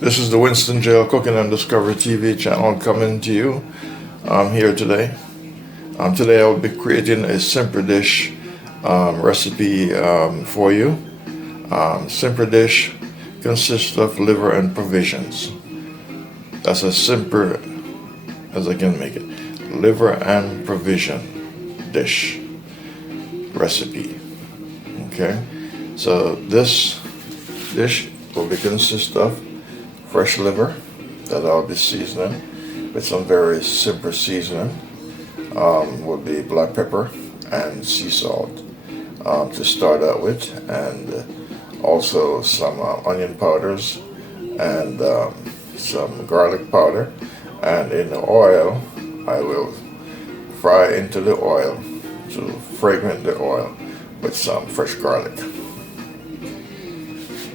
This is the Winston GeL Cooking and Discovery TV channel coming to you here today. Today I'll be creating a simple dish recipe for you. Simple dish consists of liver and provisions. That's as simple as I can make it. Liver and provision dish recipe. Okay, so this dish will consist of fresh liver that I'll be seasoning with some very simple seasoning. Will be black pepper and sea salt to start out with, and also some onion powders and some garlic powder. And in the oil, I will fry into the oil to fragrant the oil with some fresh garlic.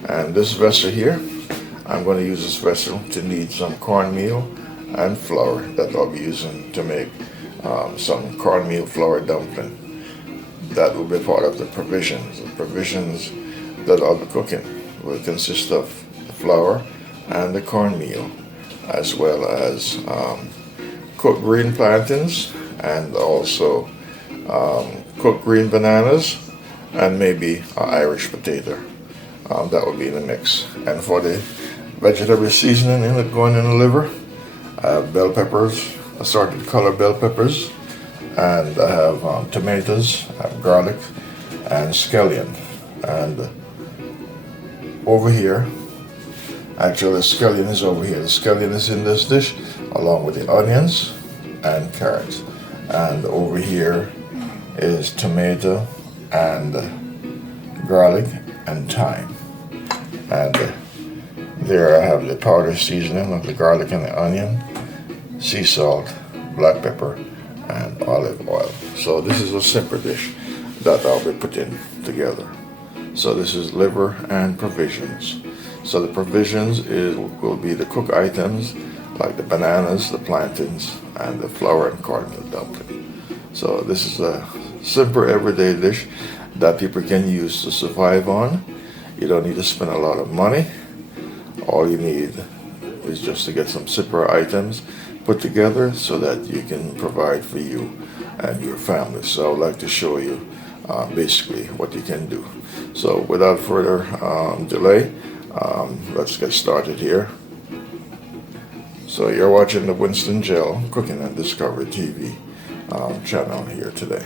And this vessel here, I'm going to use this vessel to knead some cornmeal and flour that I'll be using to make some cornmeal flour dumpling. That will be part of the provisions. The provisions that I'll be cooking will consist of the flour and the cornmeal, as well as cooked green plantains and also cooked green bananas and maybe an Irish potato. That will be in the mix. And for the vegetable seasoning in it going in the liver, I have bell peppers, assorted color bell peppers, and I have tomatoes, I have garlic, and scallion. And over here, actually the scallion is over here. The scallion is in this dish along with the onions and carrots. And over here is tomato and garlic and thyme. And there I have the powder seasoning of the garlic and the onion, sea salt, black pepper, and olive oil. So this is a simple dish that I'll be putting together. So this is liver and provisions. So the provisions will be the cooked items like the bananas, the plantains, and the flour and cornmeal dumpling. So this is a simple everyday dish that people can use to survive on. You don't need to spend a lot of money. All you need is just to get some simple items put together so that you can provide for you and your family. So I would like to show you basically what you can do. So without further delay, let's get started here. So you're watching the Winston GeL Cooking and Discovery TV channel here today.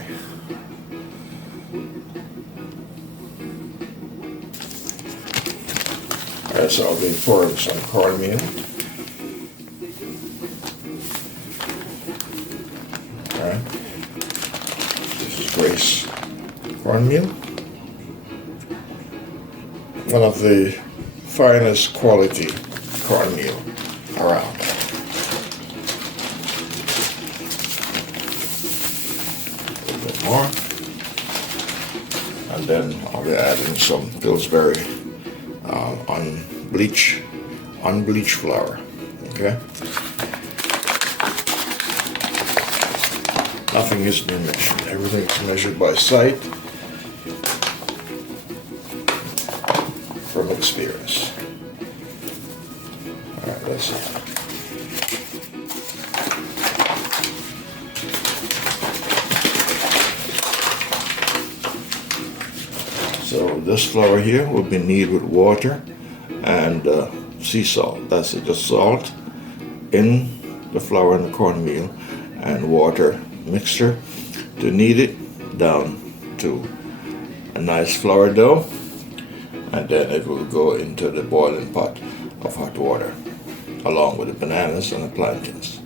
Alright, so I'll be pouring some cornmeal. Alright, this is Grace cornmeal. One of the finest quality cornmeal around. A little bit more. And then I'll be adding some Pillsbury unbleached flour. Okay? Nothing is being measured. Everything is measured by sight from experience. Alright, that's it. So this flour here will be kneaded with water and sea salt. That's it, just salt in the flour and the cornmeal and water mixture to knead it down to a nice flour dough, and then it will go into the boiling pot of hot water along with the bananas and the plantains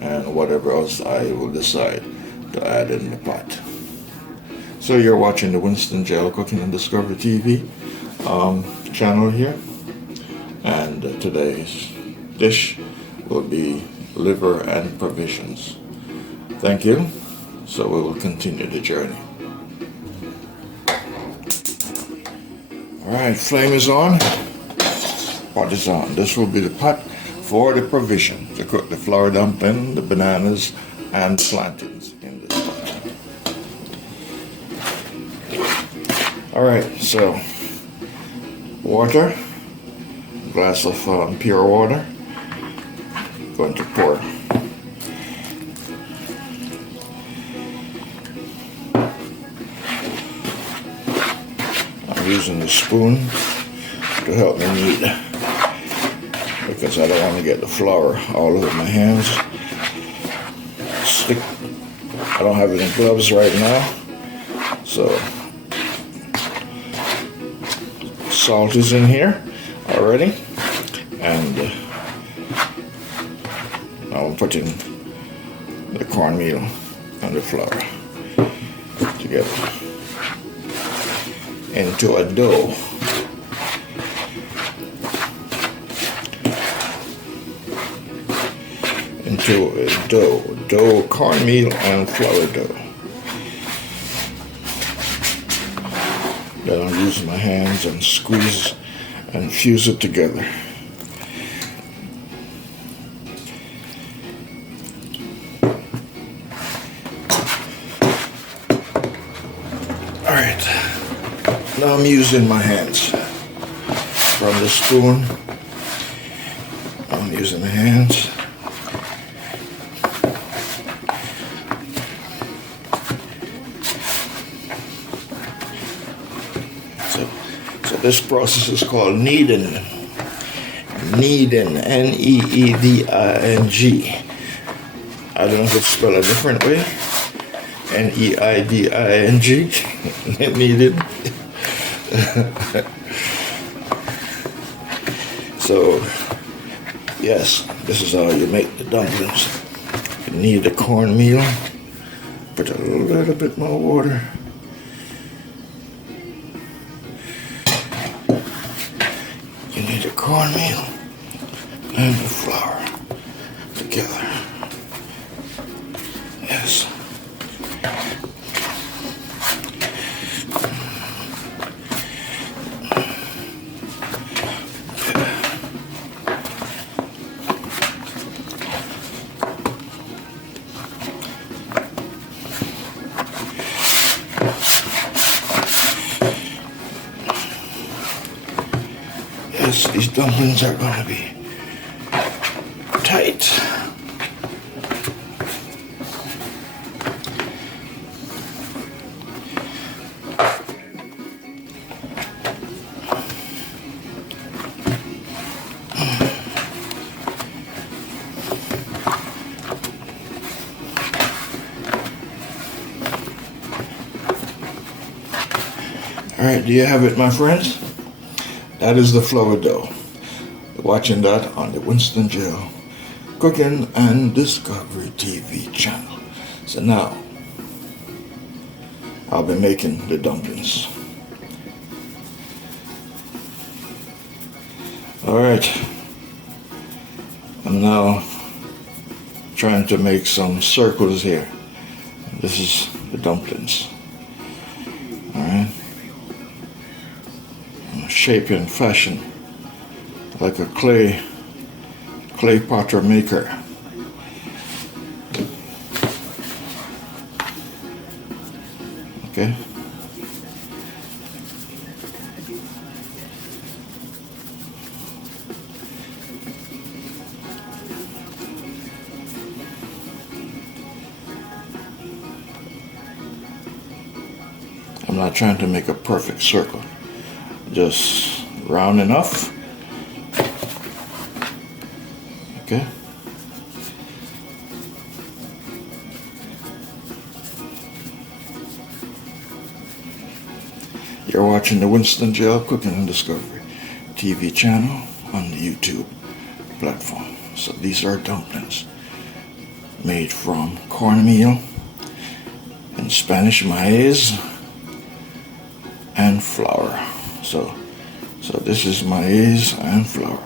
and whatever else I will decide to add in the pot. So you're watching the Winston GeL Cooking and Discovery TV channel here, and today's dish will be liver and provisions. Thank you. So we will continue the journey. Alright, flame is on, pot is on. This will be the pot for the provision to cook the flour dumpling, the bananas, and plantains in this pot. Alright, so water, glass of pure water. Going to pour. I'm using the spoon to help me knead because I don't want to get the flour all over my hands. I don't have any gloves right now, so salt is in here already, and I'm putting the cornmeal and the flour together into a dough. Dough, cornmeal and flour dough. Then I'll use my hands and squeeze and fuse it together. Alright, now I'm using my hands. From the spoon, I'm using my hands. So this process is called kneading. Kneading, N-E-E-D-I-N-G. I don't know if it's spelled a different way. N-E-I-D-I-N-G. Kneading. So, yes, this is how you make the dumplings. You knead the cornmeal, put a little bit more water. You need the cornmeal and the flour together. Yes. Yes, these dumplings are going to be tight. All right, do you have it, my friends? That is the flour dough. You're watching that on the Winston GeL Cooking and Discovery TV channel. So now, I'll be making the dumplings. Alright, I'm now trying to make some circles here. This is the dumplings. Alright. Shape and fashion like a clay potter maker. Okay. I'm not trying to make a perfect circle. Just round enough. Okay. You're watching the Winston GeL Cooking and Discovery TV channel on the YouTube platform. So these are dumplings made from cornmeal and Spanish maize and flour. So this is maize and flour.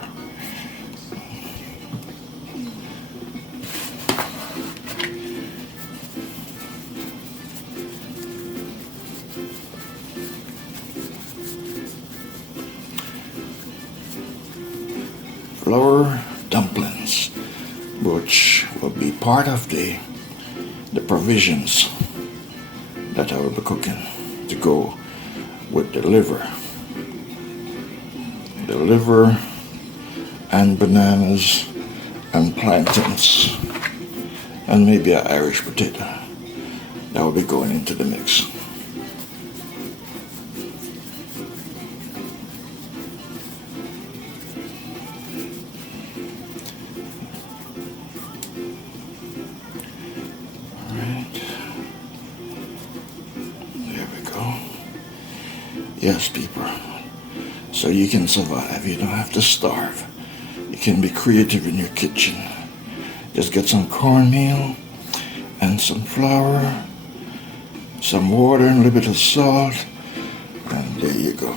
Flour dumplings, which will be part of the provisions that I will be cooking to go with the liver. The liver and bananas and plantains and maybe an Irish potato. That will be going into the mix. Yes, people. So you can survive. You don't have to starve. You can be creative in your kitchen. Just get some cornmeal and some flour, some water and a little bit of salt, and there you go.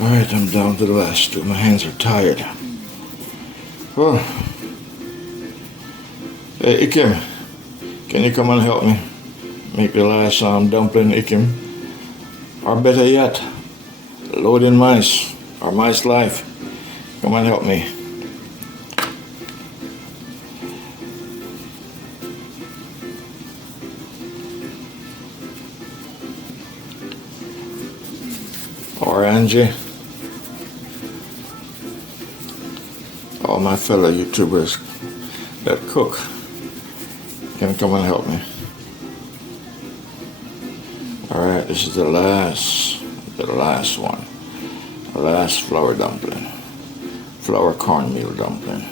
Alright, I'm down to the last two. My hands are tired. Oh. Hey, Ikim, can you come and help me? Make the last dumpling, Ikim. Or better yet, loading mice, or mice life. Come and help me. Or Angie. All my fellow YouTubers that cook can come and help me. Alright, this is the last one. The last flour dumpling. Flour cornmeal dumpling.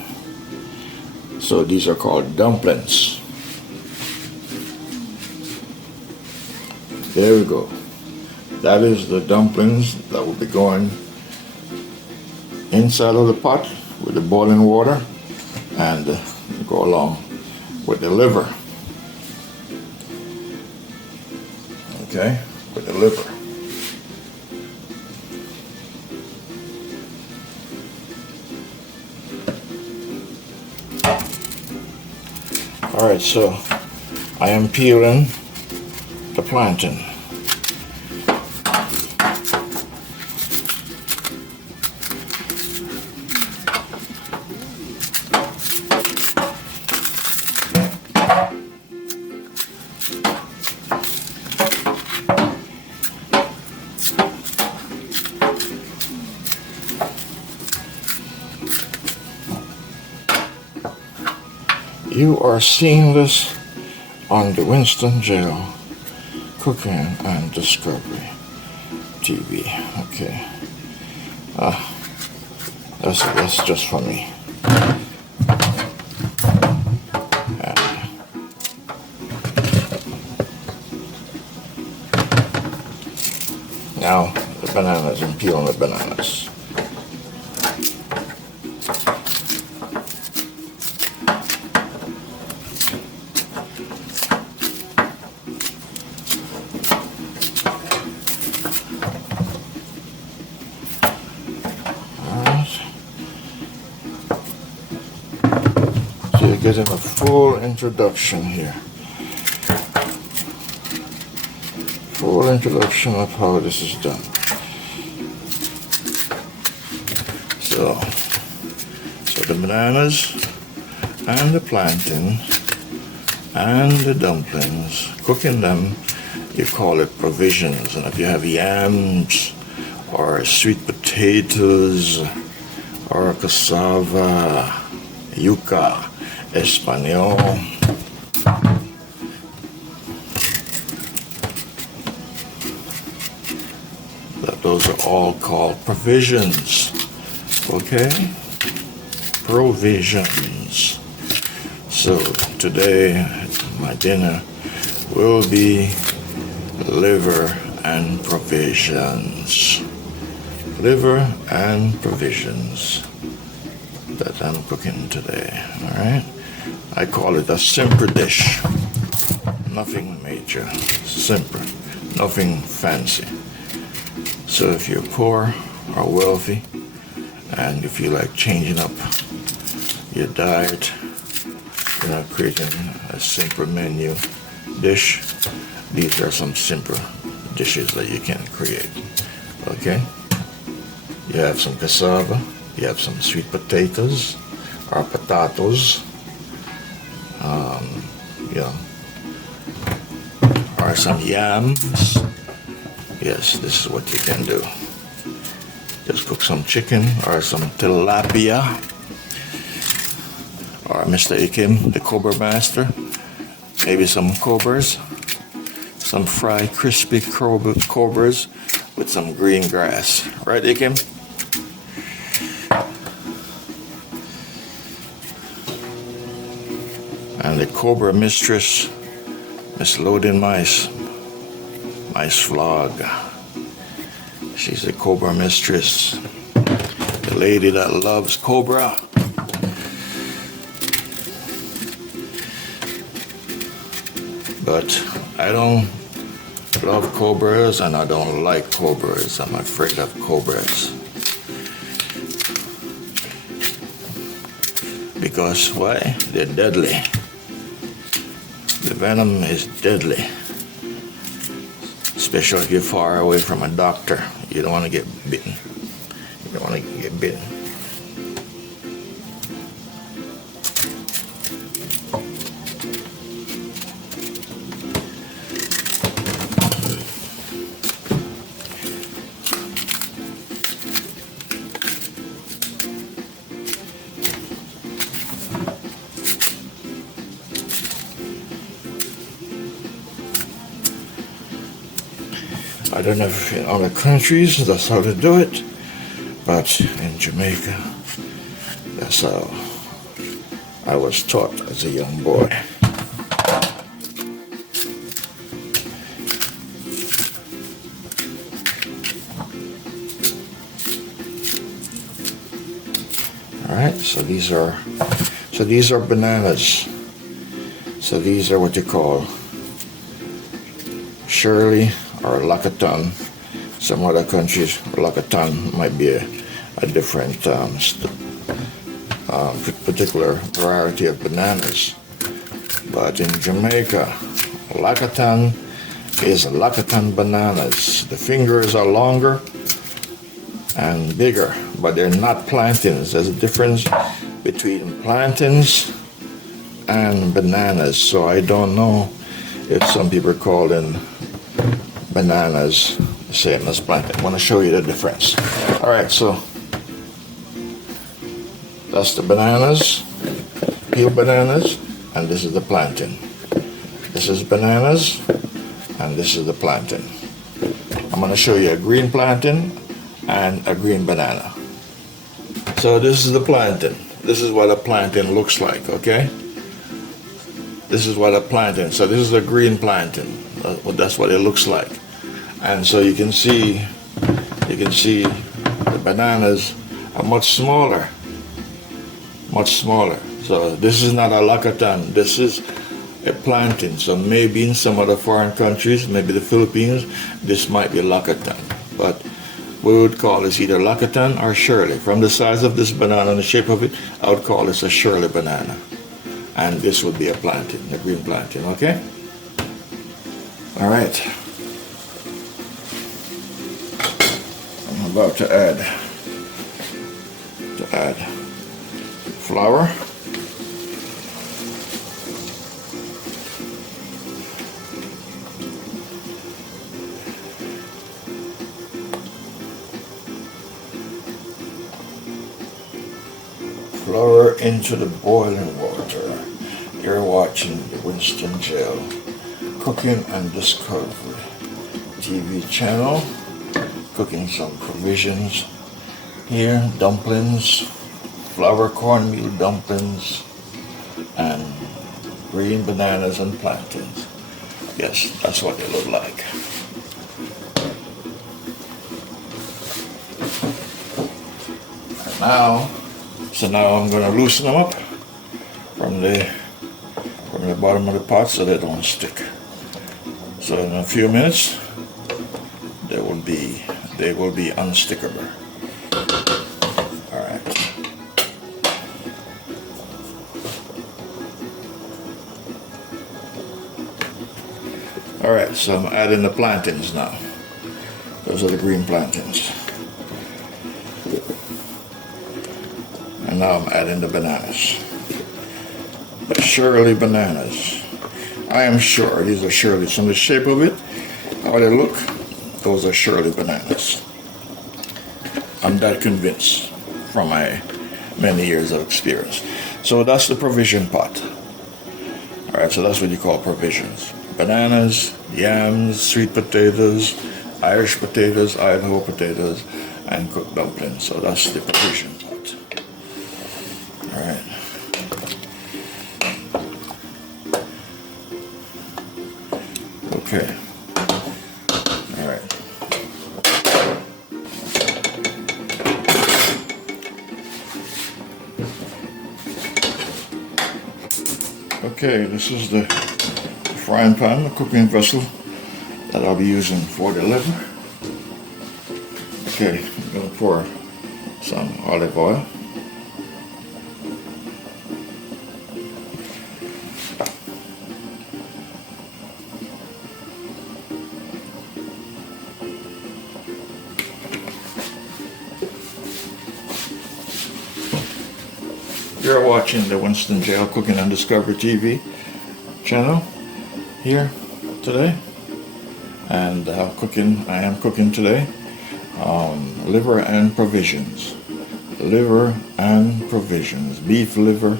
So these are called dumplings. There we go. That is the dumplings that will be going inside of the pot with the boiling water and go along with the liver. Okay, with the liver. All right, so I am peeling the plantain. You are seeing this on the Winston GeL Cooking and Discovery TV. Okay. That's just for me. Now the bananas and peeling the bananas. Getting a full introduction here. Full introduction of how this is done. So the bananas and the plantain and the dumplings, cooking them, you call it provisions. And if you have yams or sweet potatoes or cassava, yuca, Espanol, those are all called provisions. Okay? Provisions. So today my dinner will be liver and provisions. Liver and provisions that I'm cooking today. Alright? I call it a simple dish. Nothing major. Simple. Nothing fancy. So if you're poor or wealthy and if you like changing up your diet, creating a simple menu dish, these are some simple dishes that you can create. Okay? You have some cassava, you have some sweet potatoes or potatoes, or some yams, Yes, this is what you can do. Just cook some chicken or some tilapia. Or Mr. Ikim, the Cobra Master. Maybe some cobras. Some fried crispy cobras with some green grass. Right, Ikim? And the Cobra Mistress, Miss Loading Mice Vlog. She's the Cobra Mistress, the lady that loves Cobra. But I don't love cobras and I don't like cobras. I'm afraid of cobras. Because why? They're deadly. The venom is deadly. Especially if you're far away from a doctor. You don't want to get bitten. You don't want to get bitten. I don't know if in other countries that's how they do it, but in Jamaica, that's how I was taught as a young boy. All right, so these are bananas. So these are what you call Shirley or Lacatan. Some other countries, Lacatan might be a different particular variety of bananas. But in Jamaica, Lacatan is Lacatan bananas. The fingers are longer and bigger, but they're not plantains. There's a difference between plantains and bananas. So I don't know if some people call them bananas the same as plantain. I want to show you the difference. All right, so that's the bananas, peeled bananas, and this is the plantain. This is bananas, and this is the plantain. I'm going to show you a green plantain and a green banana. So this is the plantain. This is what a plantain looks like, okay? This is what a plantain. So this is a green plantain. That's what it looks like. And so you can see the bananas are much smaller. So this is not a Lacatan, this is a plantain. So maybe in some other foreign countries, maybe the Philippines, this might be Lacatan. But we would call this either Lacatan or Shirley. From the size of this banana and the shape of it, I would call this a Shirley banana. And this would be a plantain, a green plantain, okay? All right. I'm about to add flour. Flour into the boiling water. You're watching the Winston GeL Cooking and Discovery TV channel. Cooking some provisions here, dumplings, flour cornmeal dumplings, and green bananas and plantains. Yes, that's what they look like. And now I'm going to loosen them up from the bottom of the pot so they don't stick. So in a few minutes, they will be unstickable. All right. All right, so I'm adding the plantains now. Those are the green plantains. And now I'm adding the bananas. The Shirley bananas. I am sure these are Shirley's. From the shape of it, how they look, those are surely bananas. I'm that convinced from my many years of experience. So that's the provision pot. Alright, so that's what you call provisions. Bananas, yams, sweet potatoes, Irish potatoes, Idaho potatoes, and cooked dumplings. So that's the provision pot. Alright. Okay. Alright. Okay, this is the frying pan, the cooking vessel that I'll be using for the liver. Okay, I'm going to pour some olive oil. You're watching the Winston GeL Cooking on Discovery TV channel here today, and I am cooking today liver and provisions. Liver and provisions. Beef liver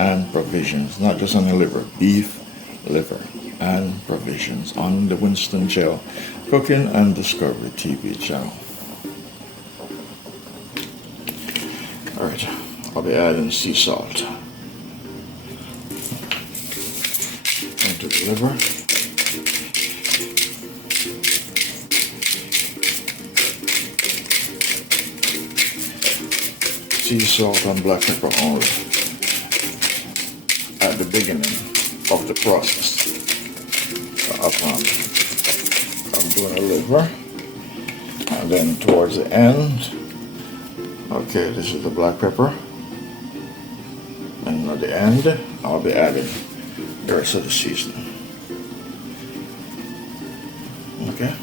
and provisions. Not just on the liver, beef liver and provisions on the Winston GeL Cooking and Discovery TV channel. Alright, I'll be adding sea salt into the liver. Sea salt and black pepper only at the beginning of the process. So I'm doing a liver, and then towards the end, okay, this is the black pepper, and at the end I'll be adding the rest of the seasoning. Okay.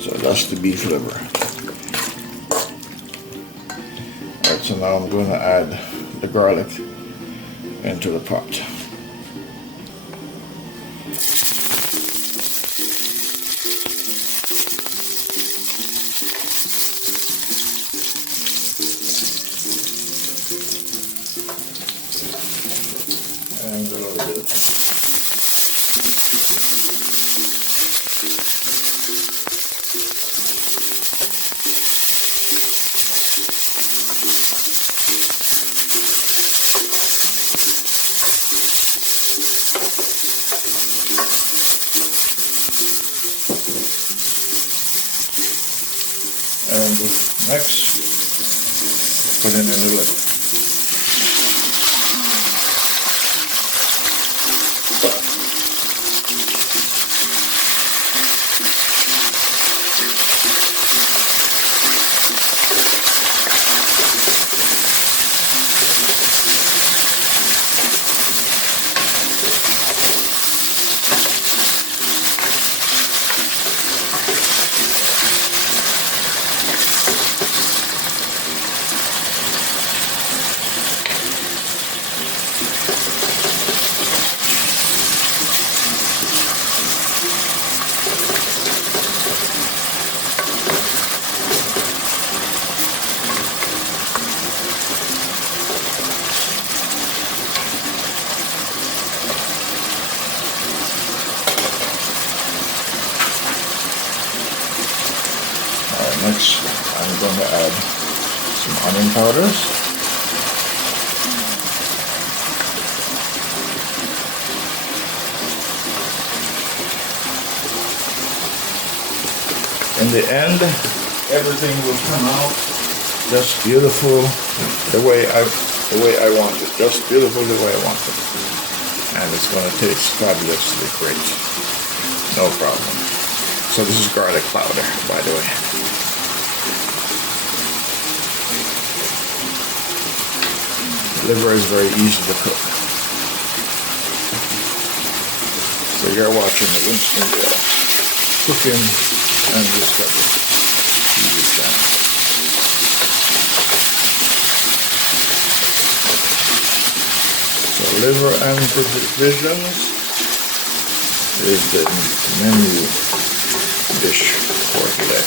So that's the beef liver. Alright, so now I'm going to add the garlic into the pot. And a little bit of and next, put it in the liver. Next, I'm going to add some onion powders. In the end, everything will come out just beautiful the way I want it. Just beautiful the way I want it. And it's going to taste fabulously great. No problem. So this is garlic powder, by the way. Liver is very easy to cook. So you're watching the Winston GeL Cooking and Discovery TV channel. liver and visions is the menu dish for today.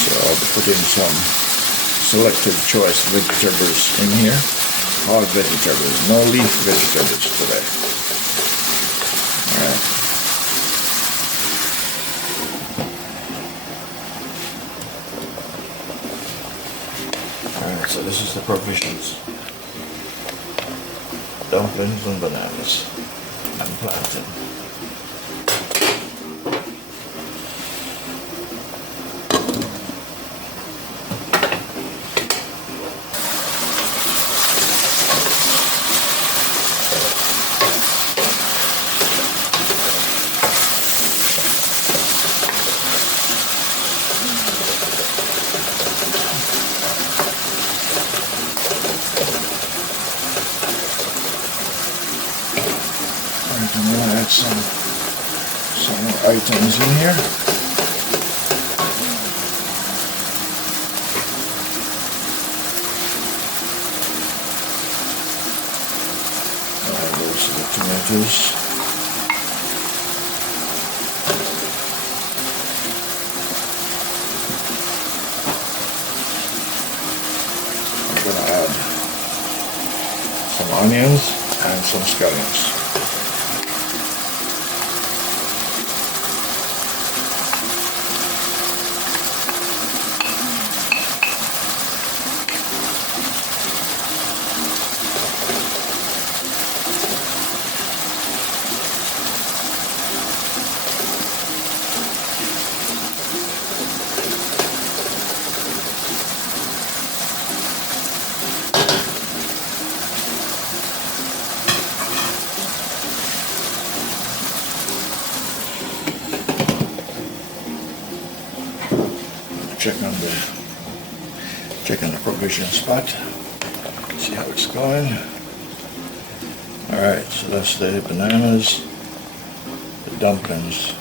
So I'll be putting some selected choice vegetables in here. All vegetables, no leaf vegetables today. Alright. Alright, so this is the provisions. Dumplings and bananas and plantain. I'm going to add some more items in here. Those are the tomatoes. I'm going to add some onions and some scallions. Check on the provision spot. See how it's going. Alright, so that's the bananas, the dumplings,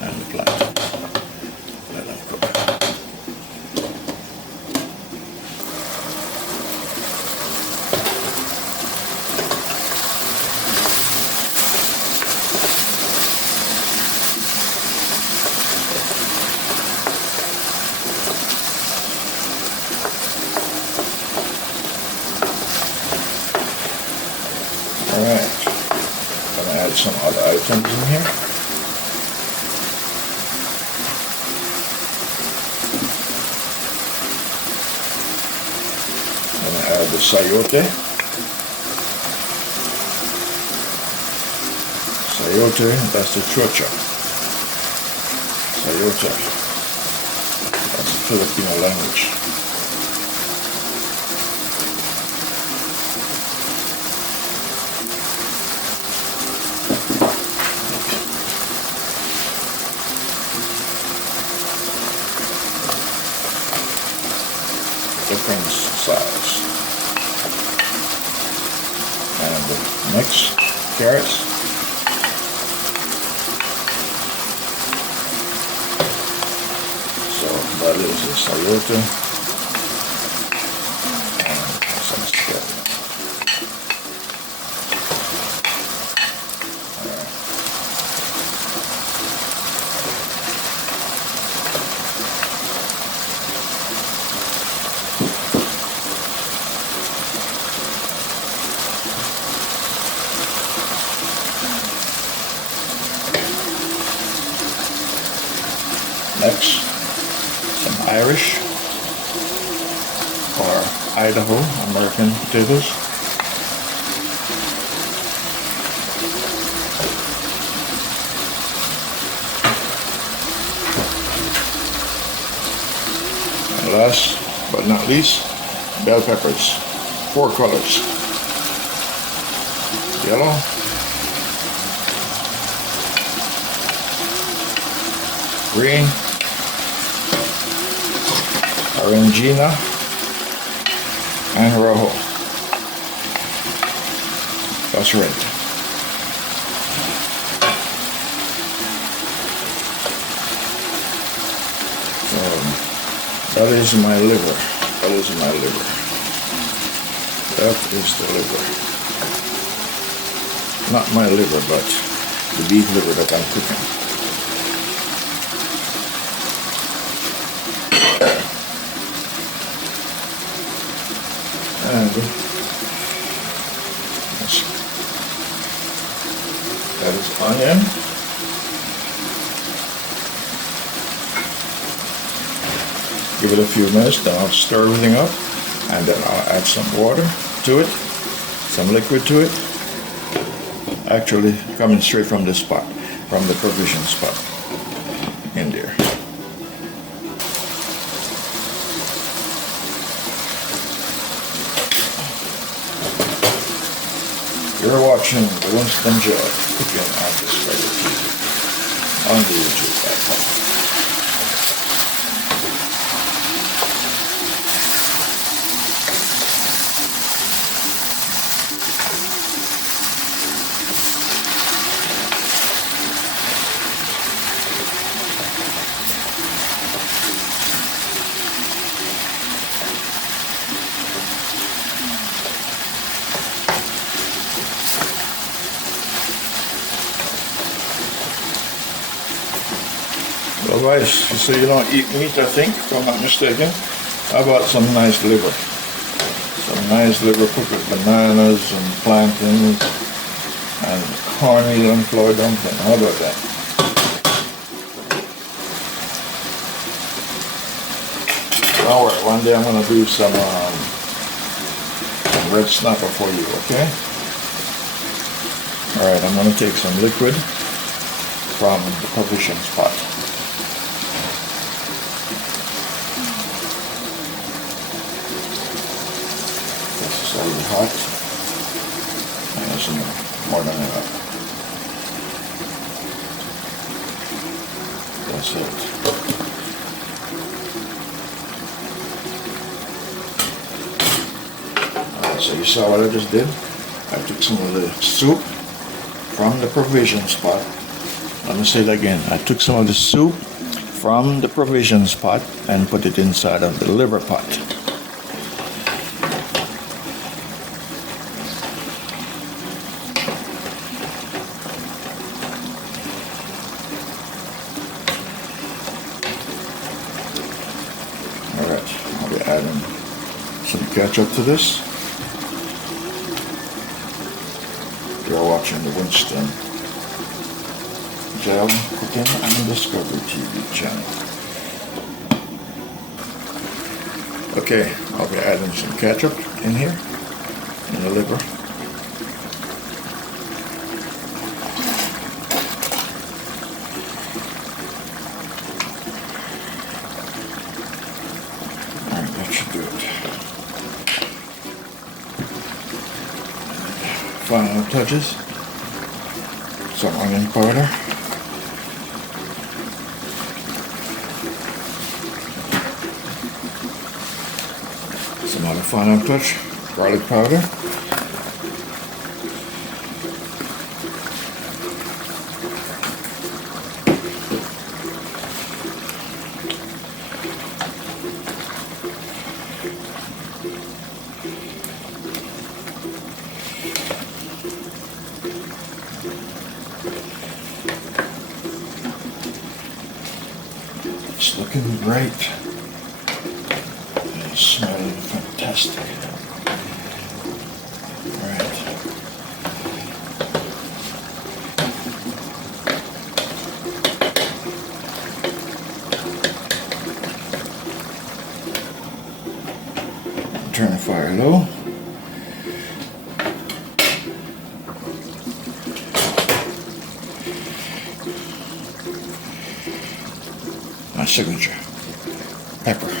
and the plantains. Let them cook. Alright, I'm going to add some other items in here. I'm going to add the sauté. Sauté, that's the chocha. Sauté, that's the Filipino language. Different size. And the next carrots. So that is the sauté and some scallion. Next, some Irish or Idaho American potatoes. And last but not least, bell peppers, 4 colors. Yellow, green, Argentina, and Rojo. That's right. So that is my liver. That is my liver. That is the liver. Not my liver, but the beef liver that I'm cooking. And that is onion. Give it a few minutes, then I'll stir everything up, and then I'll add some water to it, some liquid to it. Actually, coming straight from this pot, from the provision spot in there. You're watching the Winston GeL cooking and discovery Tease on the YouTube platform. Well guys, so you don't eat meat, I think, if I'm not mistaken. How about some nice liver? Some nice liver cooked with bananas and plantains and cornmeal and flour dumpling. How about that? Alright, one day I'm going to do some red snapper for you, okay? Alright, I'm going to take some liquid from the provisions pot. This is already hot, and there's more than enough. That's it. Alright, so you saw what I just did? I took some of the soup from the provisions pot. Let me say it again. I took some of the soup from the provisions pot and put it inside of the liver pot. Alright, I'll be adding some ketchup to this. You're watching the Winston GeL Cooking and Discovery TV channel. Okay, I'll be adding some ketchup in here, in the liver. Alright, that should do it. Final touches, some onion powder. Some other final touch, garlic powder. It's looking great. It's smelling fantastic. Alright. Turn the fire low. My signature pepper.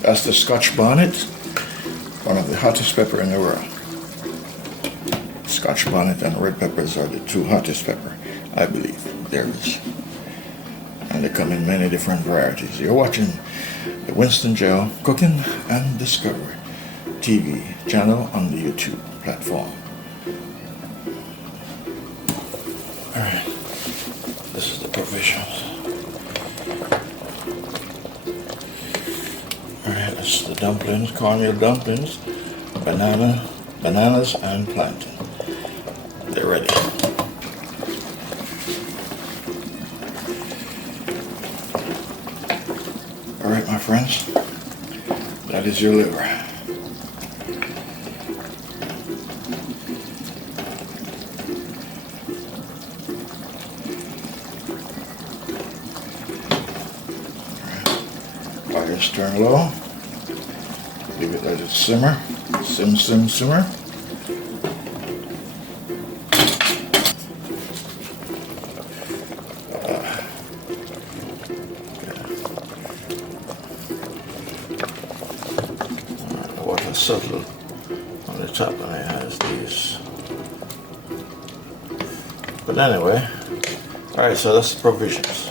That's the Scotch bonnet, one of the hottest pepper in the world. Scotch bonnet and red peppers are the two hottest pepper, I believe there is. And they come in many different varieties. You're watching the Winston GeL Cooking and Discovery TV channel on the YouTube platform. Alright, provisions. Alright, that's the dumplings, cornmeal dumplings, bananas and plantain. They're ready. Alright, my friends, that is your liver. Fire turn low. Leave it let it simmer. Simmer. The water settled on the top and it has these. But anyway, alright, so that's the provisions.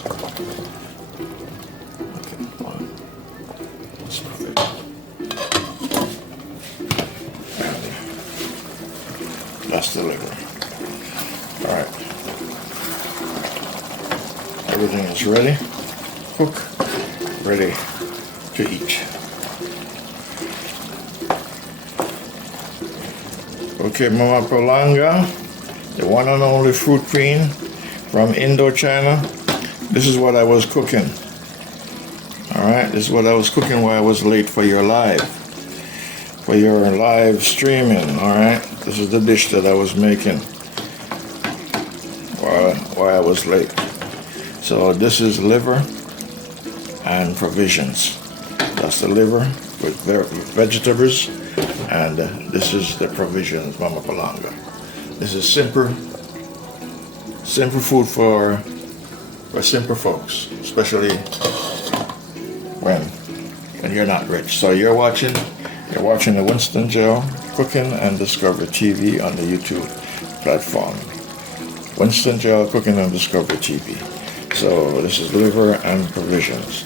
That's the liver. Alright. Everything is ready. Cook. Ready to eat. Okay, Mama Palanga, the one and only fruit queen from Indochina. This is what I was cooking. Alright, this is what I was cooking while I was late for your live. For your live streaming, alright? This is the dish that I was making while I was late. So this is liver and provisions. That's the liver with vegetables, and this is the provisions, Mama Palanga. This is simple food for simple folks, especially when you're not rich. So you're watching the Winston GeL Cooking and Discovery TV on the YouTube platform. Winston GeL Cooking and Discovery TV. So this is liver and provisions.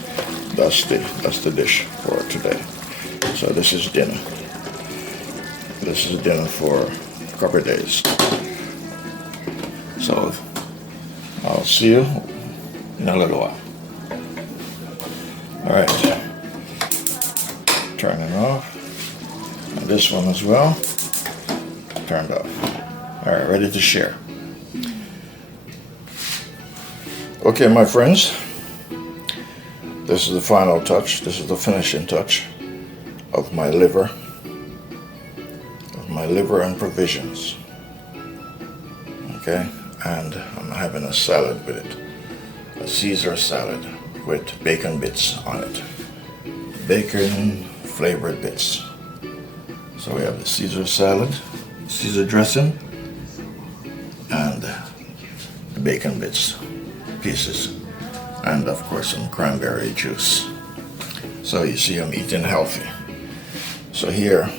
That's the dish for today. So this is dinner. This is dinner for a couple of days. So I'll see you in a little while. All right. Turn it off. And this one as well, turned off. All right, ready to share. Okay, my friends, this is the final touch. This is the finishing touch of my liver and provisions. Okay, and I'm having a salad with it, a Caesar salad with bacon bits on it, bacon flavored bits. So we have the Caesar salad, Caesar dressing, and the bacon bits, pieces, and of course some cranberry juice. So you see I'm eating healthy. So here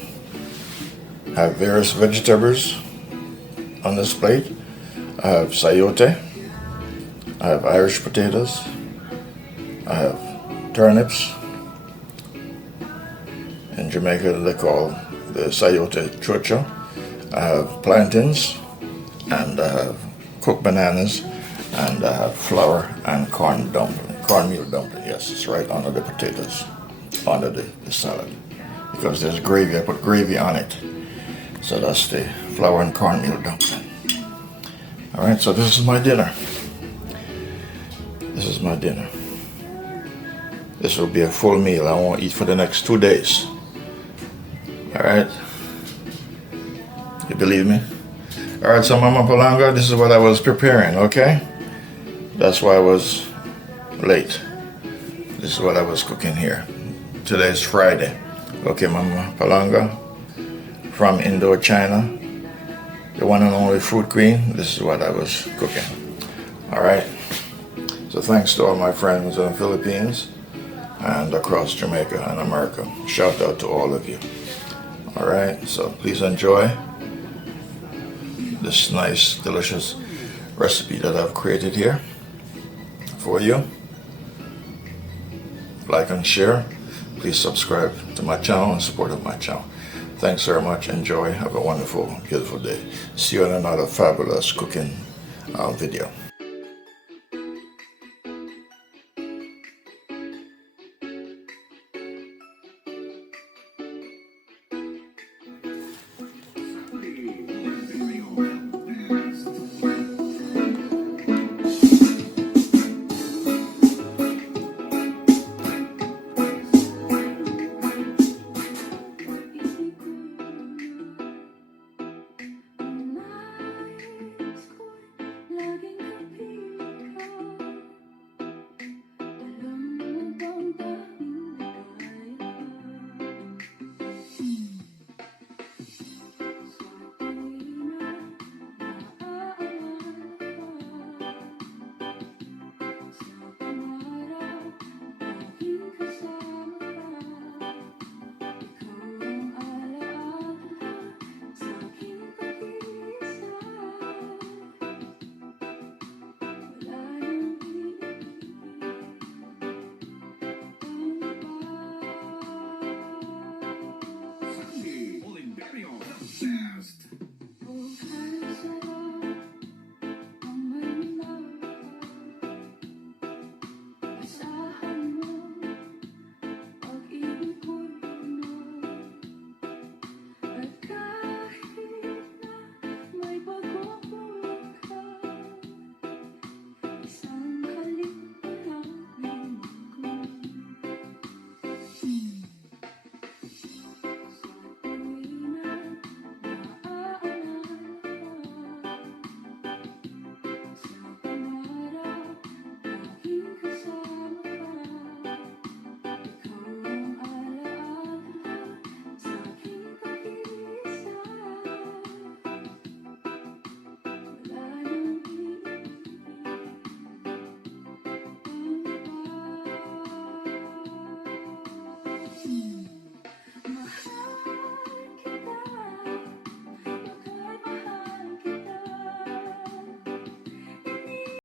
I have various vegetables on this plate. I have sauté, I have Irish potatoes, I have turnips. In Jamaica they call the sauté chocho. I have plantains, and I have cooked bananas, and I have flour and cornmeal dumpling. Yes, it's right under the potatoes, under the salad, because there's gravy. I put gravy on it, so that's the flour and cornmeal dumpling. All right, so this is my dinner. This is my dinner. This will be a full meal. I won't eat for the next 2 days. All right, you believe me? All right, so Mama Palanga, this is what I was preparing, okay? That's why I was late. This is what I was cooking here. Today's Friday. Okay, Mama Palanga from Indochina, the one and only fruit queen. This is what I was cooking. All right, so thanks to all my friends in the Philippines and across Jamaica and America. Shout out to all of you. All right, so please enjoy this nice, delicious recipe that I've created here for you. Like and share. Please subscribe to my channel and support my channel. Thanks very much. Enjoy. Have a wonderful, beautiful day. See you in another fabulous cooking video.